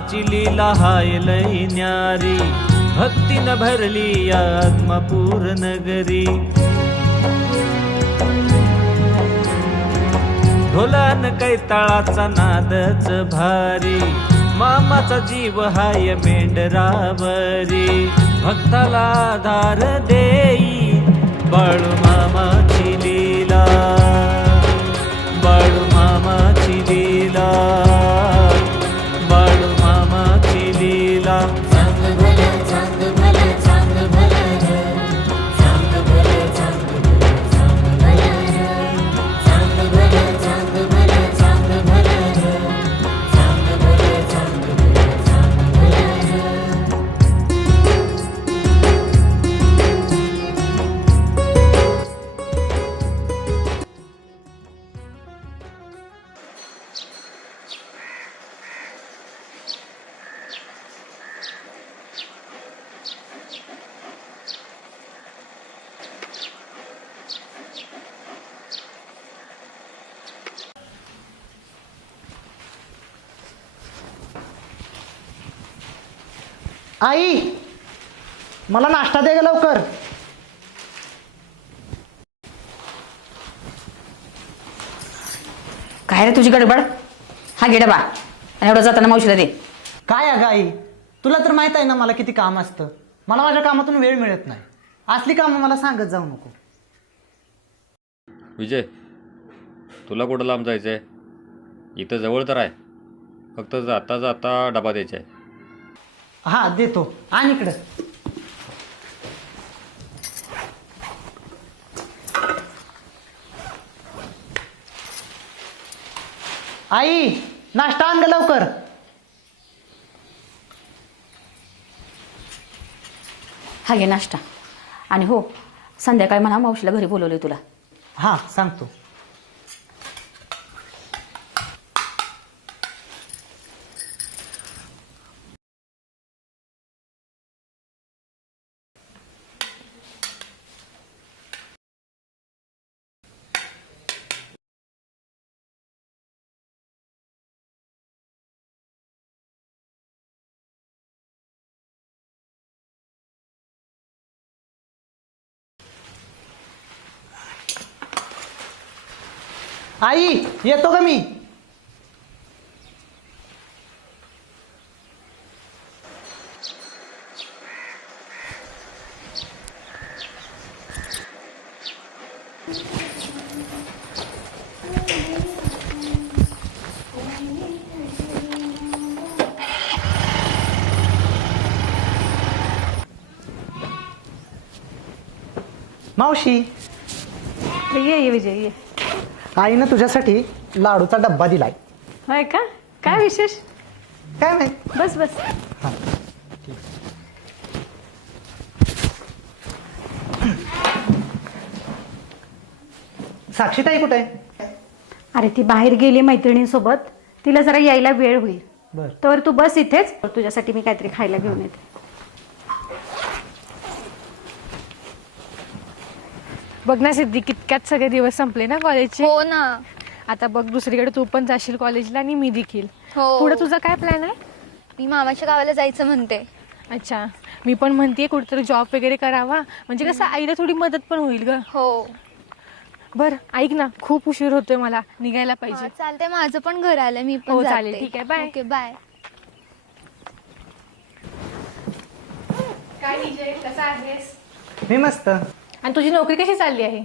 मामाची लीला हाय लई न्यारी, भक्तीन भरली आत्मापूर नगरी. ढोलान कैताळाचा नादच भारी, मामाचा जीव हाय मेंढरावरी. भक्ताला आधार देई बाळू मामाची लीला, बाळू मामाची लीला, बाळू मामाची लीला. चांग भलं चांग भलं चांग भलं रे, चांग भलं चांग भलं चांग भलं रे, चांग भलं चांग भलं चांग भलं रे, चांग भलं चांग भलं चांग भलं रे. आई, मला नाश्ता दे ग लवकर. काय रे तुझी गडबड? हा घे डबा आणि एवढं जाताना मावशीला दे. काय अगं आई, तुला तर माहित आहे ना मला किती काम असतं. मला माझ्या कामातून वेळ मिळत नाही. असली कामं मला सांगत जाऊ नको. विजय, तुला कुठं लांब जायचं आहे? इथं जवळ तर आहे, फक्त जाता जाता डबा द्यायचा आहे. हा देतो. आणि इकडं आई, नाश्ता आण ग लवकर. हा घे नाश्ता. आणि हो, संध्याकाळी म्हणा मावशीला घरी बोलवले तुला. हा सांगतो. आई, येतो का मी? मावशी, ये विजय ये. आईनं तुझ्यासाठी लाडूचा डब्बा दिलाय. होय का? काय विशेष? काय नाही. बस बस. हा. साक्षीताई कुठे आहे? अरे ती बाहेर गेली मैत्रिणींसोबत, तिला जरा यायला वेळ होईल. बर. तर तू बस इथेच, तुझ्यासाठी मी काहीतरी खायला घेऊन येते. बघ ना सिद्धी, कितक्यात सगळे दिवस संपले ना कॉलेजचे. हो ना. आता बघ, दुसरीकडे तू पण जाशील कॉलेजला आणि मी देखील. हो. पुढे तुझा काय प्लॅन आहे? मी मामाच्या गावाला जायचं म्हणते. अच्छा, मी पण म्हणतेय कुठेतरी जॉब वगैरे करावा, म्हणजे कसं आईला थोडी मदत पण होईल ग. हो. बर ऐक ना, खूप उशीर होतोय, मला निघायला पाहिजे. चालतंय, माझं पण घर आलंय, मी पण हो, जाते. चालेल, ठीक आहे, बाय. Okay, bye. काय विजय, कसा आहेस? मी मस्त. आणि तुझी नोकरी कशी चालली आहे?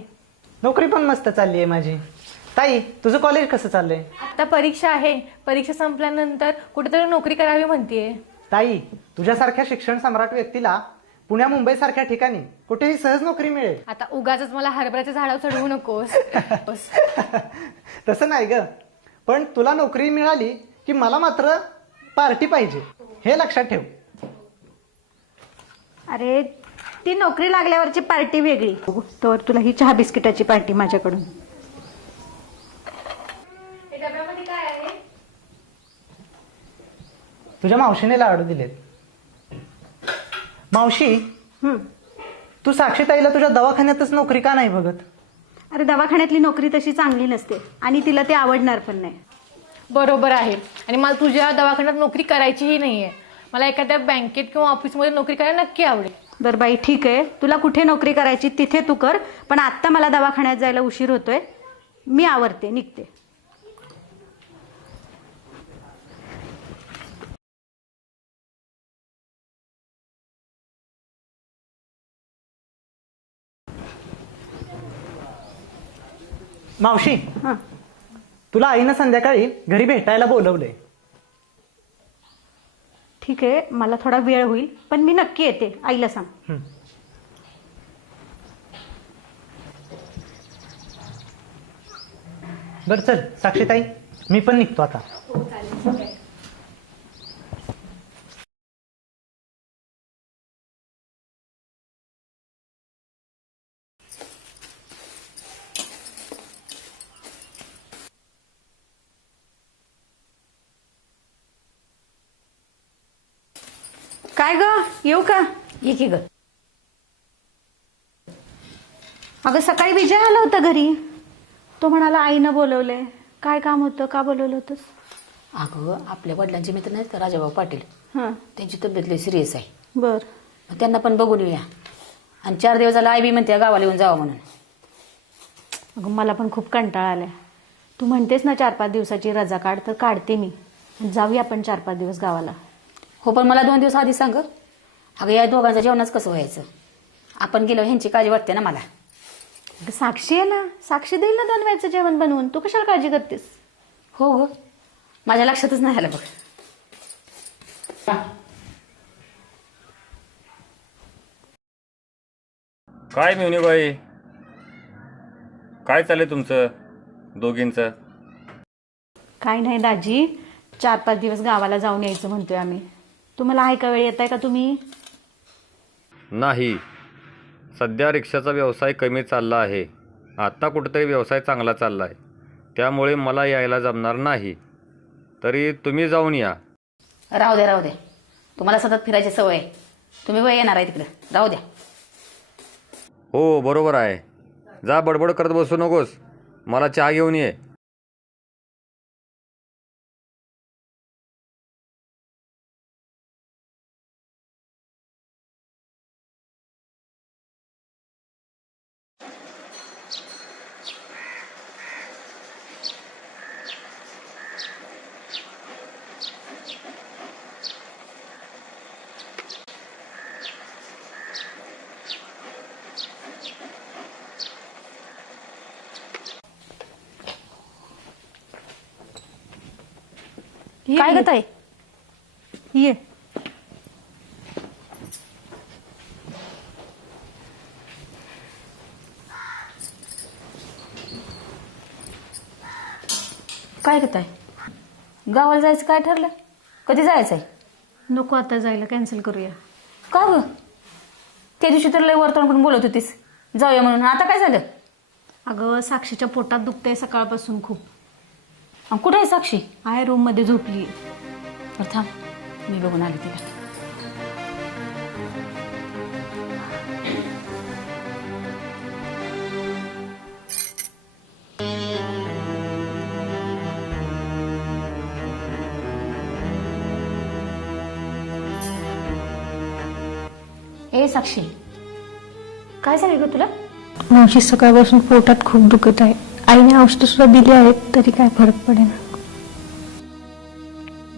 नोकरी पण मस्त चालली आहे माझी. ताई, तुझं कॉलेज कसं चाललंय? आता परीक्षा आहे, परीक्षा संपल्यानंतर कुठेतरी नोकरी करावी म्हणतेय. ताई, तुझ्यासारख्या शिक्षण सम्राट व्यक्तीला पुण्या मुंबई सारख्या ठिकाणी कुठेही सहज नोकरी मिळेल. आता उगाच मला हरभऱ्याच्या झाडावर चढवू नकोस. तसं नाही ग, पण तुला नोकरी मिळाली की मला मात्र पार्टी पाहिजे, हे लक्षात ठेव. अरे ती नोकरी लागल्यावरची पार्टी वेगळी. तर तुला ही चहा बिस्किटाची पार्टी माझ्याकडून. डब्यामध्ये काय आहे? तुझ्या मावशीने लाडू दिलेत. मावशी, तू साक्षीताईला तुझ्या दवाखान्यातच नोकरी का नाही बघत? अरे दवाखान्यातली नोकरी तशी चांगली नसते आणि तिला ते आवडणार पण नाही. बरोबर आहे. आणि मला तुझ्या दवाखान्यात नोकरी करायचीही नाही आहे. मला एखाद्या बँकेत किंवा ऑफिसमध्ये नोकरी करायला नक्की आवडेल. बरं बाई ठीक आहे, तुला कुठे नोकरी करायची तिथे तू कर, पण आत्ता मला दवाखान्यात जायला उशीर होतोय. मी आवरते, निघते. मावशी, हां तुला आईनं संध्याकाळी घरी भेटायला बोलवलंय. ठीक आहे, मला थोडा वेळ होईल, पण मी नक्की येते. आईला सांग. बरं चल साक्षीताई, मी पण निघतो आता. काय ग, येऊ का? ये की ग. अगं सकाळी विजय आला होता घरी. तो म्हणाला आईनं बोलवलंय. काय काम होतं, का बोलवलं होतंस? अगं आपल्या वडिलांचे मित्र नाहीत का राजाभाऊ पाटील, हां त्यांची तब्येत लई सिरियस आहे. बर. मग त्यांना पण बघून येऊया. आणि 4 दिवस झाला आई बी म्हणते गावाला येऊन जावं म्हणून. अगं मला पण खूप कंटाळा आलाय. तू म्हणतेस ना 4-5 दिवसाची रजा काढ, तर काढते मी. जाऊया आपण 4-5 दिवस गावाला. हो पण मला 2 दिवस आधी सांग. अगं या दोघांचं जेवणच कसं व्हायचं? आपण गेलो ह्यांची काळजी वाटते ना मला. अगं साक्षी आहे ना, साक्षी देईल ना 2 वेळचं जेवण बनवून. तू कशाला काळजी करतेस? हो ग, माझ्या लक्षातच नाही आलं बघ. काय मेवणीबाई, काय चाललंय तुमचं दोघींचं? काय नाही दाजी, 4-5 दिवस गावाला जाऊन यायचं म्हणतोय आम्ही. तुम्हाला आहे का वेळ, येताय का तुम्ही? नाही, सध्या रिक्षाचा व्यवसाय कमी चालला आहे. आत्ता कुठेतरी व्यवसाय चांगला चालला आहे, त्यामुळे मला यायला जमणार नाही. तरी तुम्ही जाऊन या. राहू द्या. तुम्हाला सतत फिरायची सवय आहे. तुम्ही वय येणार आहे तिकडं, राहू द्या. हो बरोबर आहे. जा, बडबड करत बसू नकोस. मला चहा घेऊन ये. काय ग ताई? ये. काय करताय? गावाला जायचं काय ठरलं? कधी जायचंय? नको आता जायला, कॅन्सल करूया. का ग? त्या दिवशी तर लय वर्तवण पण बोलत होतीस जाऊया म्हणून. आता काय झालं? अगं साक्षीच्या पोटात दुखतंय सकाळपासून खूप. आणि कुठे आहे साक्षी? आहे रूम मध्ये झोपली. बरं थांब, मी बघून आले तिला. ए साक्षी, काय झालं ग तुला? माझी सकाळपासून पोटात खूप दुखत आहे. आईने औषधं सुद्धा दिली आहेत, तरी काय फरक पडेना.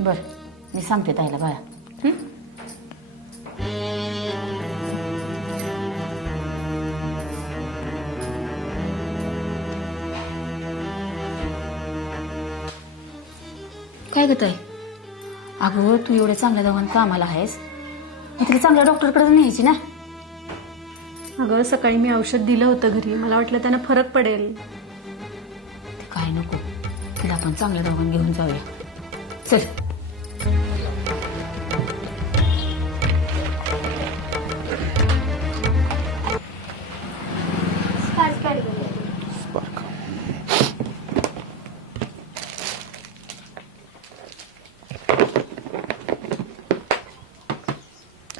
बर, मी सांगते ताईला बाळा. काय ग ताई? अगं तू एवढ्या चांगल्या दवाखान्यात कामाला आहेस, मग तिला चांगल्या डॉक्टरकडे न्यायची ना. अगं सकाळी मी औषध दिलं होतं घरी, मला वाटलं त्यांना फरक पडेल. ते काय नको, तिला आपण चांगल्या दवाखान्यात घेऊन जाऊया. चल.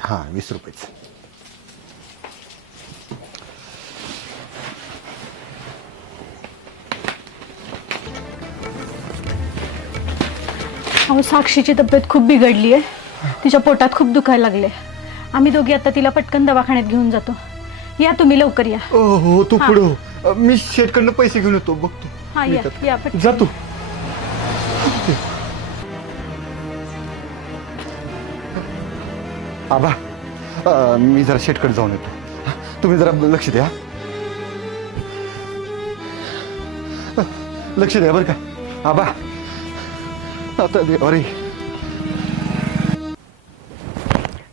हां 20 रुपयेच. अहो साक्षीची तब्येत खूप बिघडली आहे, तिच्या पोटात खूप दुखायला लागले. आम्ही दोघी आता तिला पटकन दवाखान्यात घेऊन जातो. या तुम्ही लवकर या. हो तू पुढे हो. मी शेटकडनं पैसे घेऊन येतो, बघतो. हा या पटकन. जातो. आबा मी जरा शेटकडे जाऊन येतो. तुम्ही जरा लक्ष द्या. लक्ष द्या बरं का आबा. आता अरे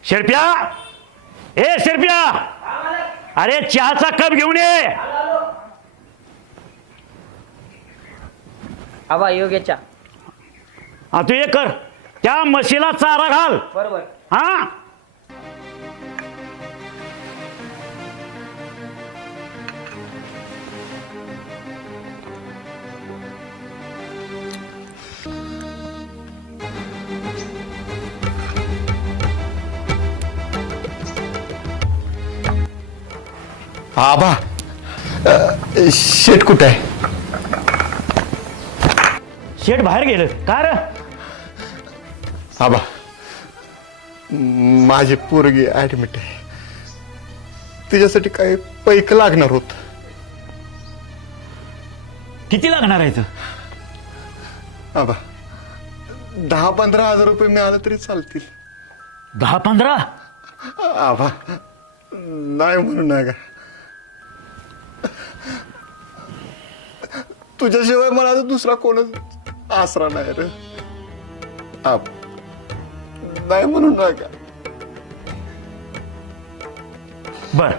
शेरप्या, ए शेरप्या, अरे चहाचा कप घेऊन ये. आबा योग्य चहा. हा तू एक कर, त्या म्हशीला चारा घाल. बरोबर. हा आबा शेट कुठे आहे? शेट बाहेर गेलं का रे? आबा माझी पोरगी ऍडमिट आहे, तिच्यासाठी काही पैक लागणार होत. किती लागणार आहे? आबा 10-15 हजार रुपये मिळाले तरी चालतील. 10-15? आबा नाही म्हणून नाही का, तुझ्याशिवाय मला तर दुसरा कोणच आसरा नाही रे. नाही म्हणून नाही का. बर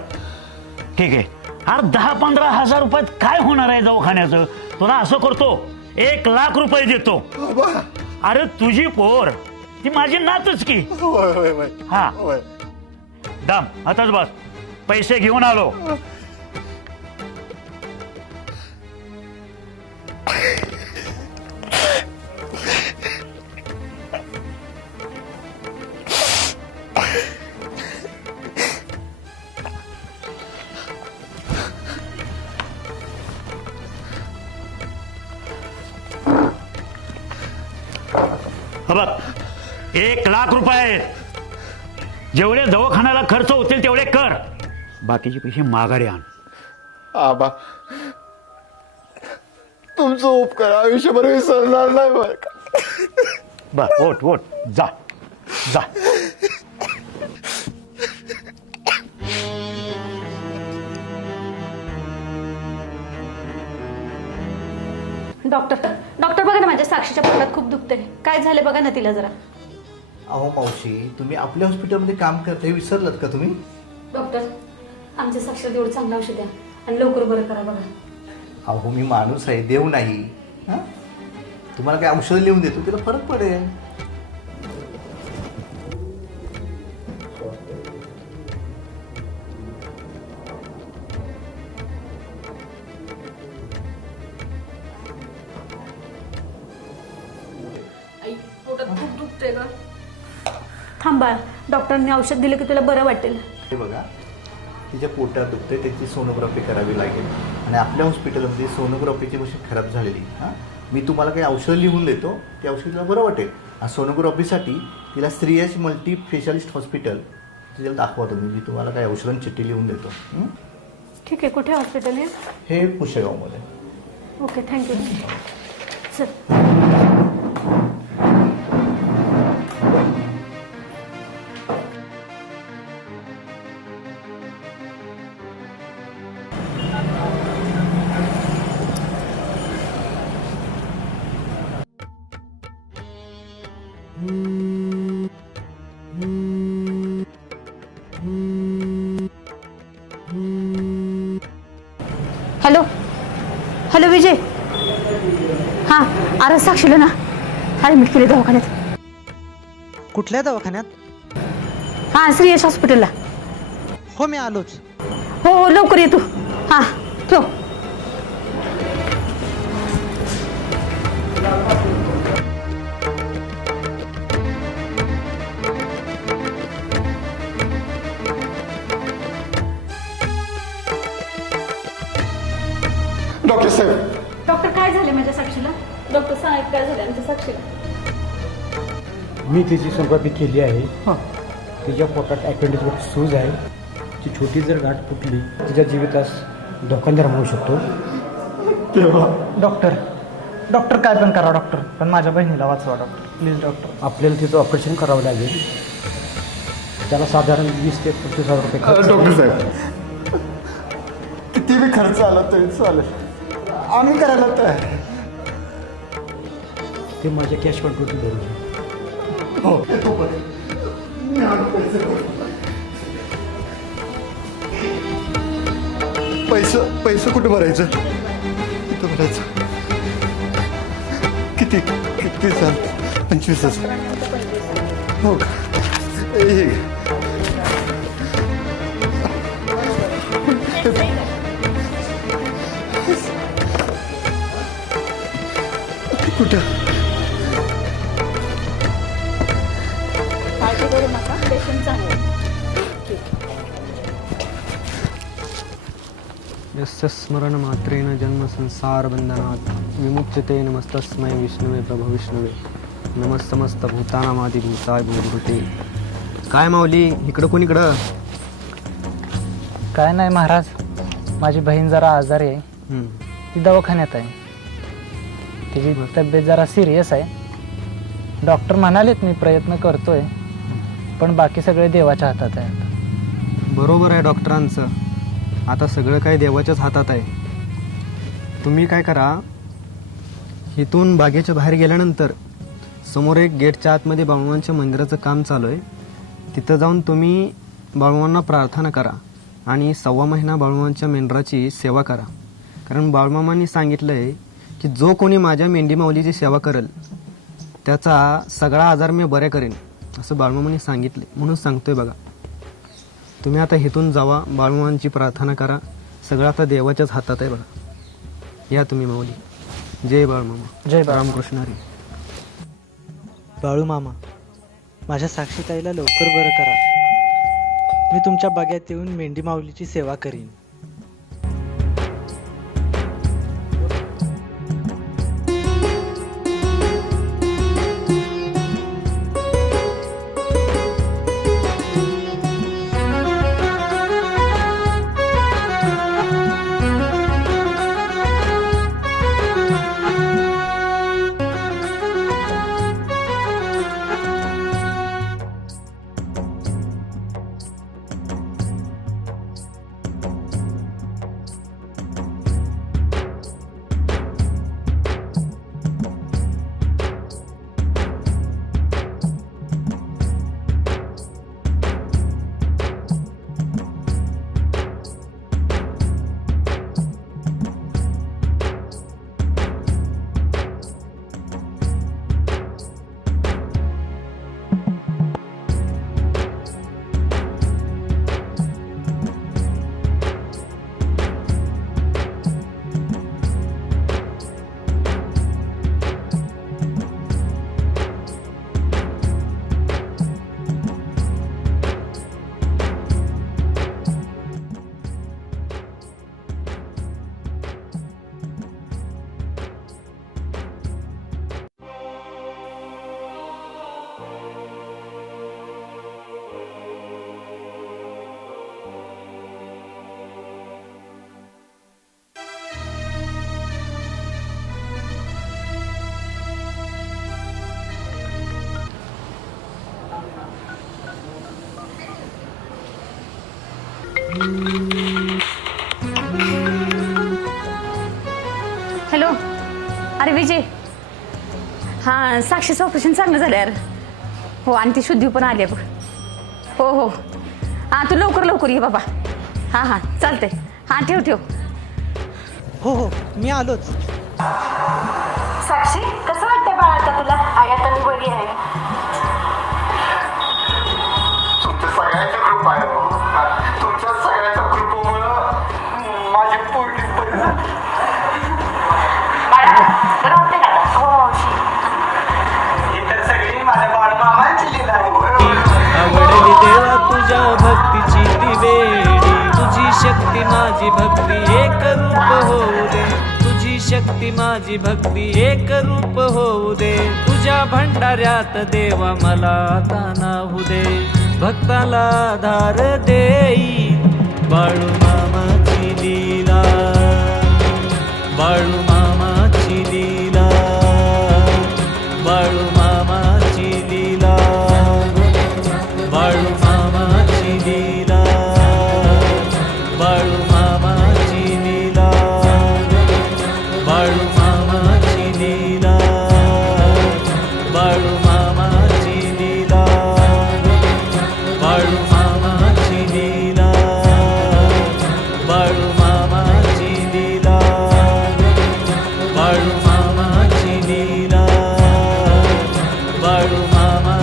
ठीक आहे. अरे 10-15 हजार रुपयात काय होणार आहे दवाखान्याचं? तुला असं करतो, 1 लाख रुपये देतो. आबा अरे तुझी पोर ती माझी नातच की. होय होय होय. हा होय. दाम आताच बस, पैसे घेऊन आलो. बघ 1 लाख रुपये आहेत. जेवढे दवाखान्याला खर्च होतील तेवढे कर, बाकीचे पैसे माघारी आण. आबा तुमचं उपकार आयुष्यभर विसरणार नाही बरं का. बर ओट ओट जा जा. डॉक्टर बघा ना, माझ्या साक्षीच्या पोटात खूप दुखतंय. काय झालं बघा ना तिला जरा. अहो मावशी, तुम्ही आपल्या हॉस्पिटलमध्ये काम करताय, विसरलात का तुम्ही? डॉक्टर आमच्या साक्षीला तेवढं चांगलं औषध द्या आणि लवकर बरं करा बघा. अहो मी माणूस आहे, देव नाही. हा तुम्हाला काय औषध लिहून देतो, तिला फरक पडेल. थांबा, डॉक्टरने औषध दिलं की तुला बरं वाटेल. हे बघा, तिच्या पोटात दुखते, त्याची सोनोग्राफी करावी लागेल. आणि आपल्या हॉस्पिटलमध्ये सोनोग्राफीची मशीन खराब झालेली. हां मी तुम्हाला काही औषध लिहून देतो, त्या औषधाला बरं वाटेल. आणि सोनोग्राफीसाठी तिला श्रीयश मल्टी स्पेशालिस्ट हॉस्पिटल तिला दाखवा तुम्ही. मी तुम्हाला काही औषधांची चिठ्ठी लिहून देतो. ठीक आहे. कुठे हॉस्पिटल आहे? हे पुशेगावमध्ये. Okay thank you. चल. Hello hello Vijay. हां अरे साक्षीला ना ॲडमिट केले दवाखान्यात. कुठल्या दवाखान्यात? हां श्रीयश हॉस्पिटलला. हो मी आलोच. हो हो लवकर ये तू. हां ठेव. डॉक्टर साहेब. डॉक्टर काय झाले माझ्या साक्षीला? डॉक्टर साहेब काय झाले आमच्या साक्षीला? मी तिची सोनोग्राफी केली आहे. तिच्या पोटात अपेंडिक्सवर सूज आहे. ती छोटी जर गाठ फुटली तिच्या जीवितास धोका निर्माण होऊ शकतो. तेव्हा डॉक्टर काय पण करा डॉक्टर, पण माझ्या बहिणीला वाचवा डॉक्टर, प्लीज डॉक्टर. आपल्याला तिचं ऑपरेशन करावं लागेल. त्याला साधारण 20,000 ते 25,000 रुपये खर्च. डॉक्टर साहेब, किती बी खर्च आला तरी चालेल, आम्ही करायला तयार. ते माझ्या कॅश कंट्रोलची गरज आहे. हो येतो पण मी आणू पैसे कुठे भरायचं? कुठं भरायचं? किती झालं? 25,000. हो का? कुठं? यस्य स्मरण मात्रेण जन्म संसार बंधनात् विमुच्यते नमस्तस्मै विष्णवे प्रभो विष्णवे नमः समस्त भूतानामादि भूताय भूभृते. काय माऊली, इकडं कोणीकडं? काय नाही महाराज, माझी बहीण जरा आजारी आहे. ती दवाखान्यात आहे. तिची तब्येत जरा सिरियस आहे. डॉक्टर म्हणालेत मी प्रयत्न करतोय, पण बाकी सगळे देवाच्या हातात आहे. बरोबर आहे डॉक्टरांचं. आता सगळं काही देवाच्याच हातात आहे. तुम्ही काय करा, इथून बागेच्या बाहेर गेल्यानंतर समोर एक गेटच्या आतमध्ये बाळूमामांच्या मंदिराचं काम चालू आहे. तिथं जाऊन तुम्ही बाळूमामांना प्रार्थना करा आणि 1.25 महिना बाळूमामांच्या मेंढराची सेवा करा. कारण बाळूमामांनी सांगितलं आहे की जो कोणी माझ्या मेंढी माऊलीची सेवा करेल त्याचा सगळा आजार मी बरे करेन, असं बाळूमामांनी सांगितले. म्हणून सांगतोय बघा, तुम्ही आता इथून जावा, बाळूमामांची प्रार्थना करा. सगळं आता देवाच्याच हातात आहे बघा. या तुम्ही माऊली. जय बाळूमामा. जय रामकृष्ण हरी. बाळूमामा, माझ्या साक्षीताईला लवकर बरं करा. मी तुमच्या बागेत येऊन मेंढी माऊलीची सेवा करीन. हॅलो, अरे विजय, हां साक्षीचं ऑपरेशन चांगलं झालं यार. हो, आणि ती शुद्धी पण आली आहे बघ. हो हो, हां तू लवकर ये बाबा. हां हां चालतंय. हां ठेव. हो हो, मी आलोच. साक्षी, कसं वाटतंय बाळा आता तुला? आई आता मी बरी आहे. तुमच्या सगळ्यांच्या कृपा आहे. तुमच्या सगळ्यांच्या कृपेमुळं माझी पोरगी बरी झाली. बाळा बरं वाटतंय का? हो मावशी. ही तर सगळी माझ्या बाळमामाची लीला आहे. आवडली देवा तुझ्या भक्तीची ती वेडी, तुझी शक्ती माझी भक्ती एक रूप होऊ दे, तुझी शक्ती शक्ती माझी भक्ती एक रूप होऊ दे तुझ्या भंडाऱ्यात देवा मला आता नाहू दे भक्ताला आधार देई बाळू मामाची लीला बाळू मामाची लीला बाळू मामाची लीला बाळू मामाची लीला बाळू मामाची लीला बाळू मामाची लीला बाळू मामाची लीला बाळू मामाची लीला बाळू मामाची लीला बाळू मामाची लीला बाळू मामा